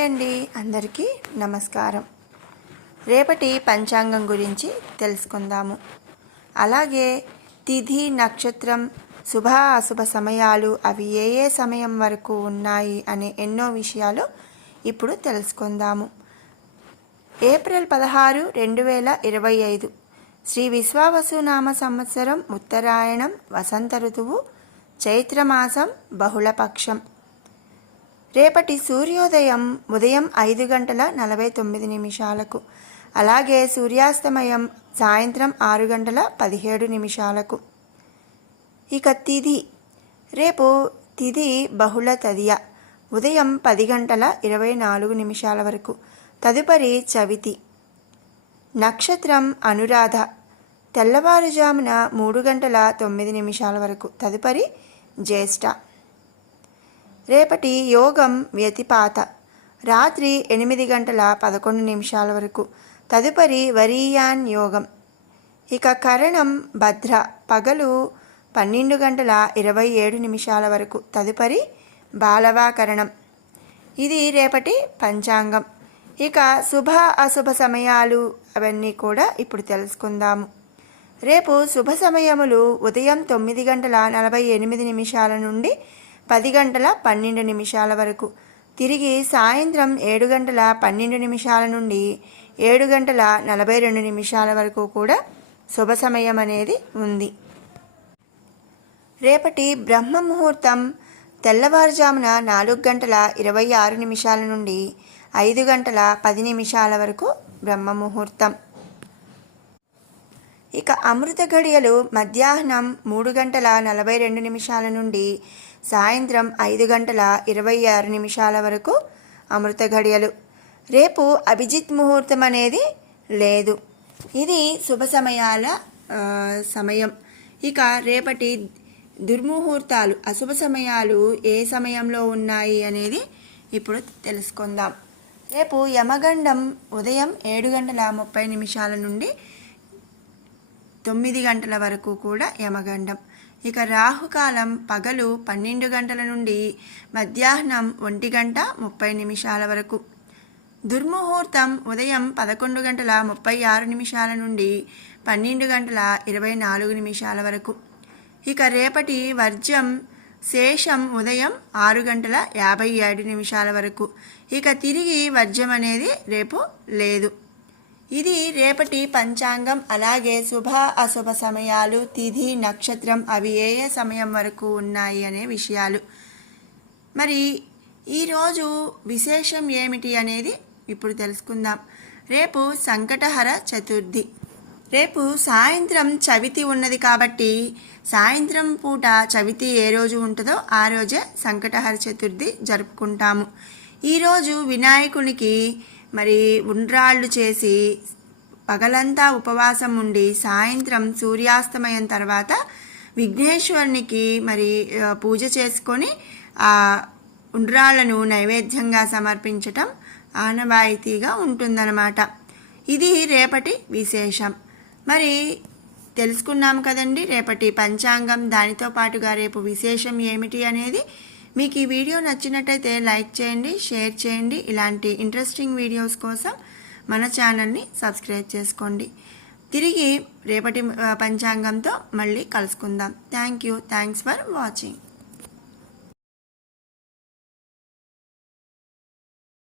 Hi అండి, అందరికీ నమస్కారం. రేపటి పంచాంగం గురించి తెలుసుకుందాము. అలాగే తిథి, నక్షత్రం, శుభ అశుభ సమయాలు అవి ఏ ఏ సమయం వరకు ఉన్నాయి అనే ఎన్నో విషయాలు ఇప్పుడు తెలుసుకుందాము. ఏప్రిల్ 16, 2025 శ్రీ విశ్వావసునామ సంవత్సరం, ఉత్తరాయణం, వసంత ఋతువు, చైత్రమాసం, బహుళపక్షం. రేపటి సూర్యోదయం ఉదయం 5:49 అలాగే సూర్యాస్తమయం సాయంత్రం 6:17. ఇక తిథి, రేపు తిథి బహుళ తదియ ఉదయం 10:24 వరకు, తదుపరి చవితి. నక్షత్రం అనురాధ తెల్లవారుజామున 3:09 వరకు, తదుపరి జ్యేష్ఠ. రేపటి యోగం వ్యతిపాత రాత్రి 8:11 వరకు, తదుపరి వరీయాన్ యోగం. ఇక కరణం భద్ర పగలు 12:27 వరకు, తదుపరి బాలవాకరణం. ఇది రేపటి పంచాంగం. ఇక శుభ అశుభ సమయాలు అవన్నీ కూడా ఇప్పుడు తెలుసుకుందాము. రేపు శుభ సమయములు ఉదయం 9:48 నుండి 10:12 వరకు, తిరిగి సాయంత్రం 7:12 నుండి 7:42 వరకు కూడా శుభ సమయం అనేది ఉంది. రేపటి బ్రహ్మ ముహూర్తం తెల్లవారుజామున 4:26 నుండి 5:10 వరకు బ్రహ్మ ముహూర్తం. ఇక అమృత ఘడియలు మధ్యాహ్నం 3:42 నుండి సాయంత్రం 5:26 వరకు అమృత ఘడియలు. రేపు అభిజిత్ ముహూర్తం అనేది లేదు. ఇది శుభ సమయాల సమయం. ఇక రేపటి దుర్ముహూర్తాలు, అశుభ సమయాలు ఏ సమయంలో ఉన్నాయి అనేది ఇప్పుడు తెలుసుకుందాం. రేపు యమగండం ఉదయం 7:30 నుండి 9 గంటల వరకు కూడా యమగండం. ఇక రాహుకాలం పగలు 12 గంటల నుండి మధ్యాహ్నం 1:30 వరకు. దుర్ముహూర్తం ఉదయం 11:36 నుండి 12:24 వరకు. ఇక రేపటి వర్జ్యం శేషం ఉదయం 6:57 వరకు. ఇక తిరిగి వర్జ్యం అనేది రేపు లేదు. ఇది రేపటి పంచాంగం. అలాగే శుభ అశుభ సమయాలు, తిథి, నక్షత్రం అవి ఏ ఏ సమయం వరకు ఉన్నాయి అనే విషయాలు. మరి ఈరోజు విశేషం ఏమిటి అనేది ఇప్పుడు తెలుసుకుందాం. రేపు సంకటహర చతుర్థి. రేపు సాయంత్రం చవితి ఉన్నది కాబట్టి సాయంత్రం పూట చవితి ఏ రోజు ఉంటుందో ఆ రోజే సంకటహర చతుర్థి జరుపుకుంటాము. ఈరోజు వినాయకునికి మరి ఉండ్రాళ్ళు చేసి పగలంతా ఉపవాసం ఉండి సాయంత్రం సూర్యాస్తమయం తర్వాత విఘ్నేశ్వరునికి మరి పూజ చేసుకొని ఆ ఉండ్రాళ్ళను నైవేద్యంగా సమర్పించటం ఆనవాయితీగా ఉంటుందన్నమాట. ఇది రేపటి విశేషం. మరి తెలుసుకున్నాము కదండి రేపటి పంచాంగం. దానితో పాటుగా రేపు విశేషం ఏమిటి అనేది. మీకు ఈ వీడియో నచ్చినట్టయితే లైక్ చేయండి, షేర్ చేయండి. ఇలాంటి ఇంట్రెస్టింగ్ వీడియోస్ కోసం మన ఛానల్ని సబ్స్క్రైబ్ చేసుకోండి. తిరిగి రేపటి పంచాంగంతో మళ్ళీ కలుసుకుందాం. Thanks for watching.